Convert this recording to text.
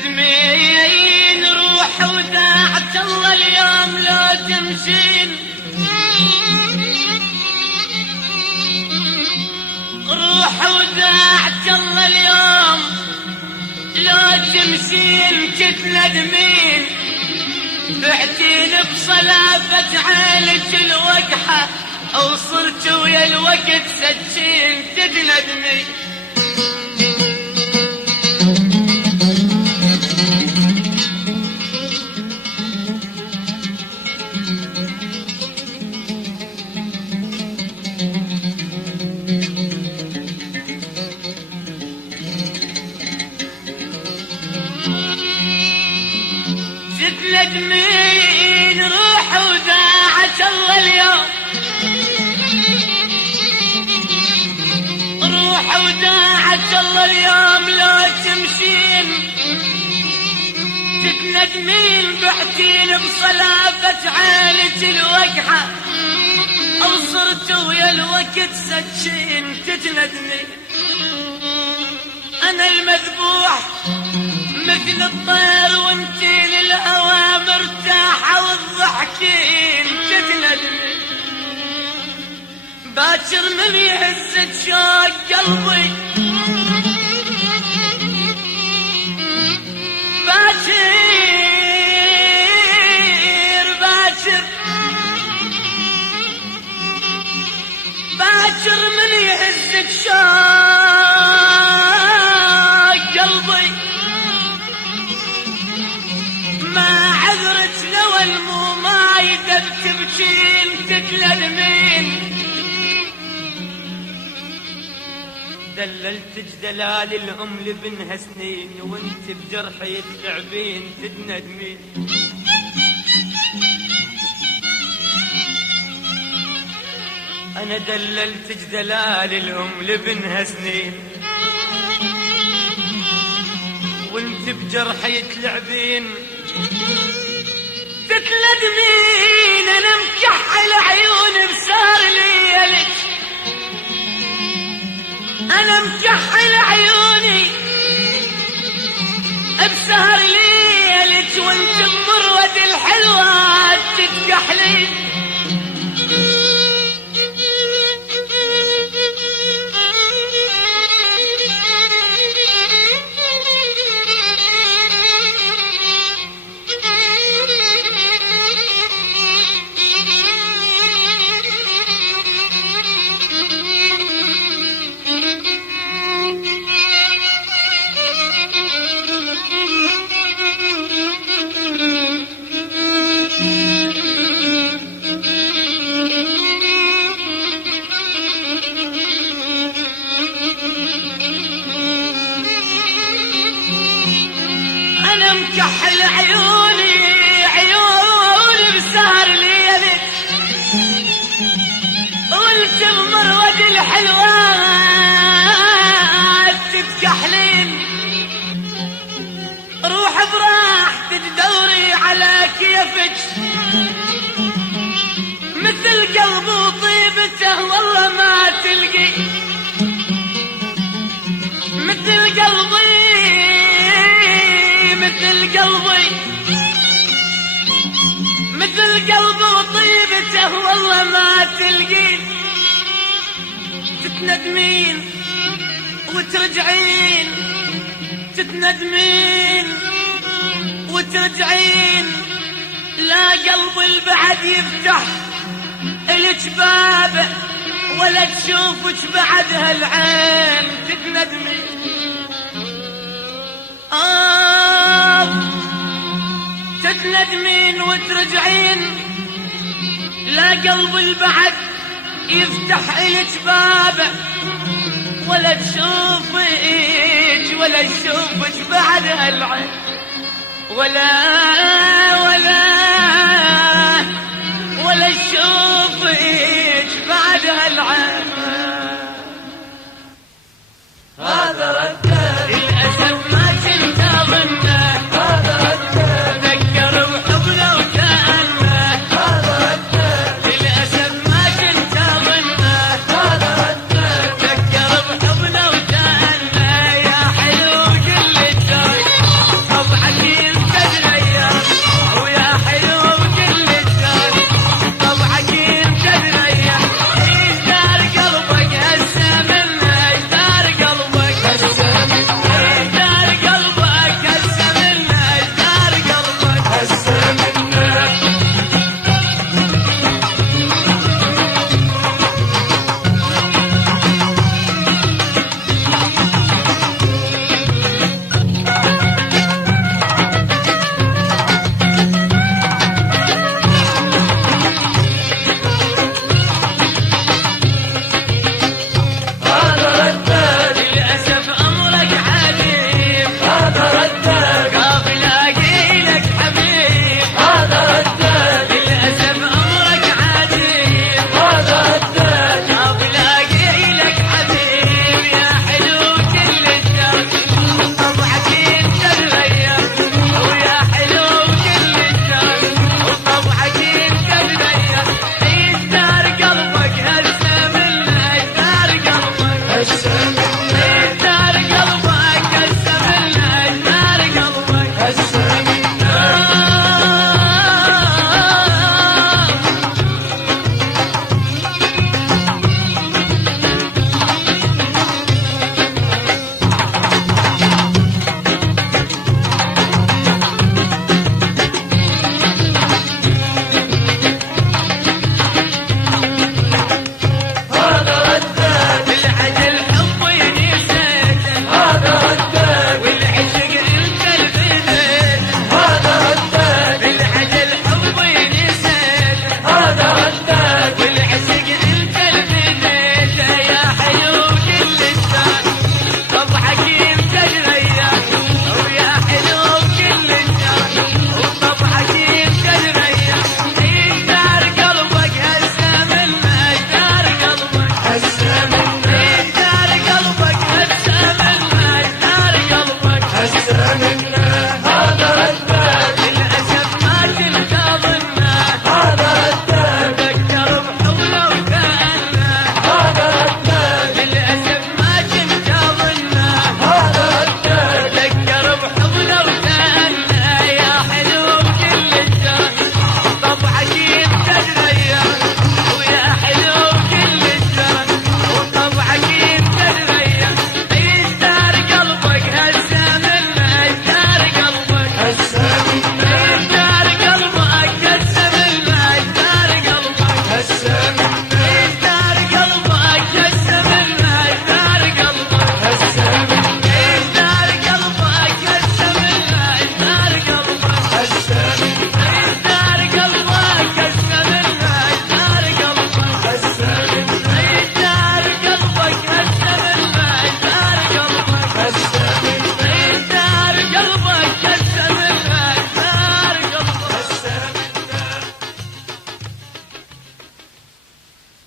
تتندمين روح وداعت الله اليوم لا تمشين، روح وداعت الله اليوم لا تمشين، تتندمين بعتين بصلابة عينك الوقحة او صرت ويا الوقت سجين، تتندمين تتندمين روح وداعت الله اليوم، روح وداعت الله اليوم لا تمشين، تتندمين بعتين بصلابة عينك الوقحة او صرت ويا الوقت سجين، تتندمين انا المذبوح مثل الطير وانتي للهوى مرتاحة والضحكين، تتندمين باكر من يهز شوق قلبي، باكر باكر باكر من يهز شوق قلبي، ما عذرت لو الممايدة بتبكين، تتندمين دللتك دلال الام لبنها سنين وانت بجرحي تلعبين، تتندمين انا دللتك دلال الام لبنها سنين وانت بجرحي تلعبين، تتندمين انا مكحل عيوني بسهر ليلك، انا مكحل عيوني بسهر ليلك وانت بمرود الحلوة تتكحلين، مكحل عيوني عيوني بسهر ليلك وانت بمرود الحلوات تتكحلين، روح براحتك تدوري على كيفك مثل قلب وطيبته والله ما تلقي، مثل قلبي مثل قلبي مثل قلبي وطيبته والله ما تلقين، تتندمين وترجعين، تتندمين وترجعين، لا قلبي البعد يفتح الك بابه ولا تشوفك بعد هالعين، تتندمين تتندمين وترجعين، لا قلب البعد يفتح إلك بابه ولا تشوفك بعد هالعين، ولا